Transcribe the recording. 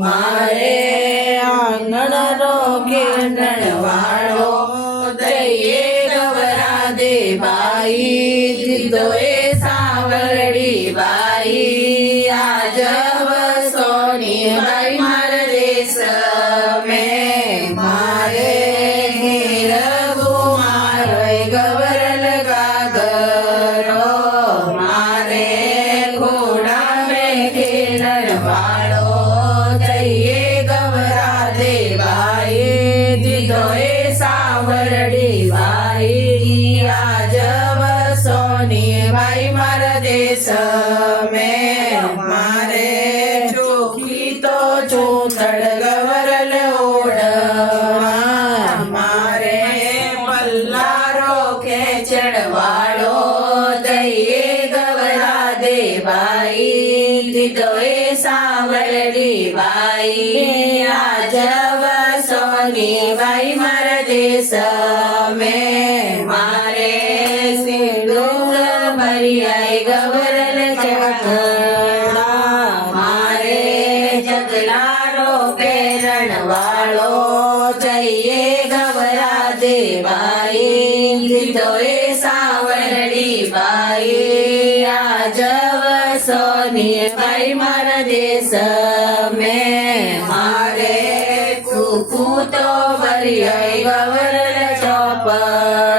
મારે આંગણનો કેંડણ વાળો દઈએ ગવરા દે બાઈ દીધો એ સાવરડી બાઈ આજ વસોની બાઈ મારા દેશ મેં મારે ઘેર ગુમારો ગવરલ ગાગરો મારે ઘોડા મેં કેંડણ વાળો દઈએ ગવરા દે બાઈ દીધો એ સાવરડી બાઈ આજ વસોની બાઈ મારા દેશ મેં મારે ચોખી તો ચોથડ ગવરલ ઓઢવા મારે પલ્લારો ખેંચડ વાળો દઈએ ગવરા દે બાઈ દીધો એ સાવરડી બાઈ આજ વસોની બાઈ મારા દેશ મેં મારે સિંદૂર ભરિયાઈ ગવરલ ચકડા મારે જગલારો પેરણ વાળો જઈએ ગવરા દે બાઈ દીધો એ સાવરડી બાઈ આજ વસોની બાઈ મારા દેશ મેં મારે કુકુ તો ભરિયાઈ ગવરલ ચોપડા